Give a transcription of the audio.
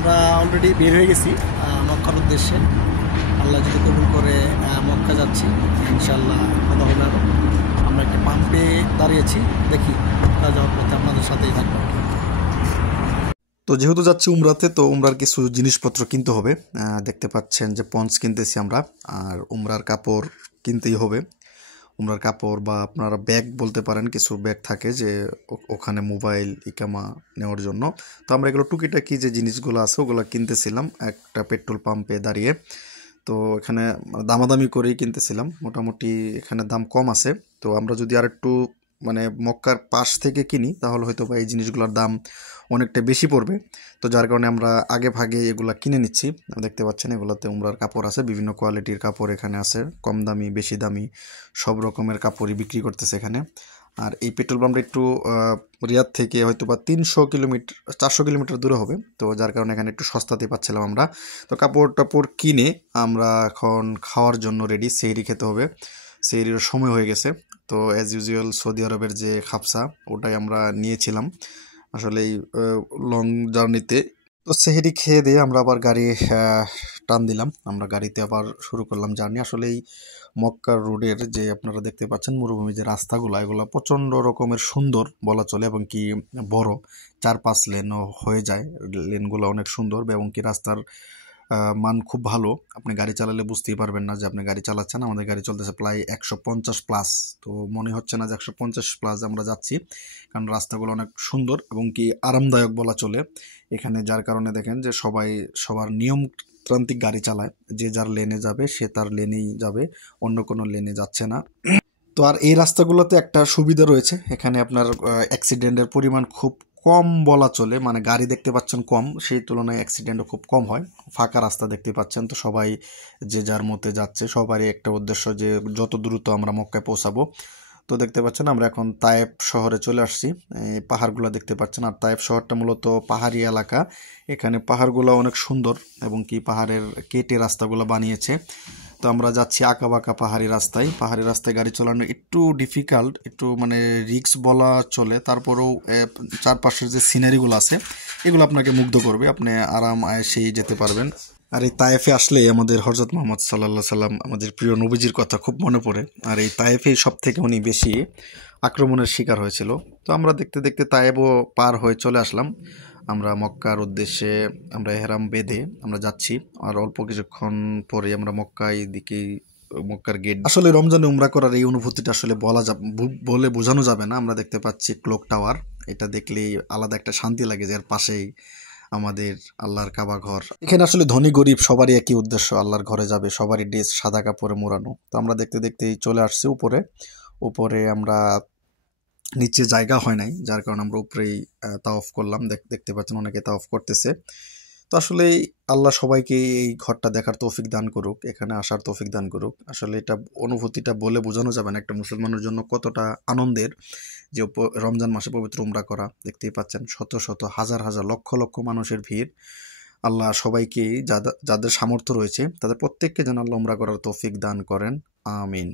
আমরা অলরেডি বের হয়ে গেছি মক্কার উদ্দেশ্যে। আল্লাহ যদি কবুল করে মক্কা যাচ্ছি ইনশাআল্লাহ, কথা হবে আরও। আমরা একটা পাম্পে দাঁড়িয়েছি, দেখি মক্কা যাওয়ার পথে আপনাদের সাথেই থাকবো। তো যেহেতু যাচ্ছি উমরাতে, তো উমরার কিছু জিনিসপত্র কিনতে হবে। দেখতে পাচ্ছেন যে পঞ্চ কিনতেছি আমরা, আর উমরার কাপড় কিনতেই হবে। উমরার কাপড় বা আপনারা ব্যাগ বলতে পারেন, কিছু ব্যাগ থাকে যে ওখানে মোবাইল ইকামা নেওয়ার জন্য। তো আমরা এগুলো টুকিটাকি যে জিনিসগুলো আছে ওগুলো কিনতেছিলাম একটা পেট্রোল পাম্পে দাঁড়িয়ে। তো এখানে দামাদামি করেই কিনতেছিলাম, মোটামুটি এখানে দাম কম আছে। তো আমরা যদি আর একটু মানে মক্কার পাশ থেকে কিনি তাহলে হয়তো বা এই জিনিসগুলোর দাম অনেকটা বেশি পড়বে। তো যার কারণে আমরা আগে ভাগে এগুলা কিনে নিচ্ছি। দেখতে পাচ্ছেন এগুলোতে উমরার কাপড় আছে, বিভিন্ন কোয়ালিটির কাপড় এখানে আছে, কম দামি বেশি দামি সব রকমের কাপড়ই বিক্রি করতেছে এখানে। আর এই পেট্রোল পাম্পটা একটু রিয়াদ থেকে হয়তো বা 400 কিলোমিটার দূরে হবে। তো যার কারণে এখানে একটু সস্তাতে পাচ্ছিলাম আমরা। তো কাপড় টাপড় কিনে আমরা এখন খাওয়ার জন্য রেডি, সেহরি খেতে হবে, সেহরির সময় হয়ে গেছে। তো অ্যাজ ইউজুয়াল সৌদি আরবের যে খাপসা ওটাই আমরা নিয়েছিলাম আসলে এই লং জার্নিতে। তো সেহরি খেয়ে দিয়ে আমরা আবার গাড়ি টান দিলাম, আমরা গাড়িতে আবার শুরু করলাম জার্নি। আসলে এই মক্কার রোডের যে আপনারা দেখতে পাচ্ছেন মরুভূমি যে রাস্তাগুলো, এগুলো প্রচণ্ড রকমের সুন্দর বলা চলে, এবং কি বড় 4-5 লেনও হয়ে যায়, লেনগুলো অনেক সুন্দর, এবং কি রাস্তার মান খুব ভালো। আপনি গাড়ি চালালে বুঝতেই পারবেন না যে আপনি গাড়ি চালাচ্ছেন। আমাদের গাড়ি চলতেছে প্রায় 150+, তো মনে হচ্ছে না যে 150+ আমরা যাচ্ছি, কারণ রাস্তাগুলো অনেক সুন্দর এবং কি আরামদায়ক বলা চলে এখানে। যার কারণে দেখেন যে সবাই সবার নিয়মতান্ত্রিক গাড়ি চালায়, যে যার লেনে যাবে সে তার লেনেই যাবে, অন্য কোনো লেনে যাচ্ছে না। তো আর এই রাস্তাগুলোতে একটা সুবিধা রয়েছে, এখানে আপনার অ্যাক্সিডেন্টের পরিমাণ খুব কম বলা চলে, মানে গাড়ি দেখতে পাচ্ছেন কম, সেই তুলনায় অ্যাক্সিডেন্টও খুব কম হয়। ফাঁকা রাস্তা দেখতে পাচ্ছেন, তো সবাই যে যার মতে যাচ্ছে, সবারই একটা উদ্দেশ্য যে যত দ্রুত আমরা মক্কায় পৌঁছাবো। তো দেখতে পাচ্ছেন আমরা এখন তায়েফ শহরে চলে আসছি, এই পাহাড়গুলো দেখতে পাচ্ছেন। আর তায়েফ শহরটা মূলত পাহাড়ি এলাকা, এখানে পাহাড়গুলো অনেক সুন্দর এবং কি পাহাড়ের কেটে রাস্তাগুলো বানিয়েছে। তো আমরা যাচ্ছি আঁকাবাঁকা পাহাড়ি রাস্তায় গাড়ি চালানো একটু ডিফিকাল্ট, একটু মানে রিস্ক বলা চলে। তারপরেও চারপাশের যে সিনারিগুলো আছে এগুলো আপনাকে মুগ্ধ করবে, আপনি আরাম আয়েসেই যেতে পারবেন। আর এই তায়েফে আসলে আমাদের হযরত মুহাম্মদ সাল্লাল্লাহু আলাইহি সাল্লাম, আমাদের প্রিয় নবীজির কথা খুব মনে পড়ে। আর এই তায়েফেই সব থেকে উনি বেশি আক্রমণের শিকার হয়েছিল। তো আমরা দেখতে দেখতে তায়েফও পার হয়ে চলে আসলাম। আমরা মক্কার উদ্দেশ্যে আমরা এহরাম বেঁধে আমরা যাচ্ছি, আর অল্প কিছুক্ষণ পরে আমরা মক্কার গেট। আসলে রমজানে উমরা করার এই অনুভূতিটা আসলে বলে বোঝানো যাবে না। আমরা দেখতে পাচ্ছি ক্লক টাওয়ার, এটা দেখলেই আলাদা একটা শান্তি লাগে, যে এর পাশেই আমাদের আল্লাহর কাবা ঘর। এখানে আসলে ধনী গরিব সবারই একই উদ্দেশ্য, আল্লাহর ঘরে যাবে, সবারই ড্রেস সাদা কাপড়ে মোড়ানো। তো আমরা দেখতে দেখতেই চলে আসছি উপরে আমরা নিচে জায়গা হয় নাই, যার কারণে আমরা উপরেই তাওয়াফ করলাম। দেখতে পাচ্ছেন অনেকে তাওয়াফ করতেছে। তো আসলে আল্লাহ সবাইকে এই ঘরটা দেখার তৌফিক দান করুক, এখানে আসার তৌফিক দান করুক। আসলে এটা অনুভূতিটা বলে বোঝানো যাবে না একটা মুসলমানের জন্য কতটা আনন্দের, যে রমজান মাসে পবিত্র উমরা করা। দেখতেই পাচ্ছেন শত শত হাজার হাজার লক্ষ লক্ষ মানুষের ভিড়। আল্লাহ সবাইকে যাদের সামর্থ্য রয়েছে তাদের প্রত্যেককে যেন আল্লাহ উমরা করার তৌফিক দান করেন, আমিন।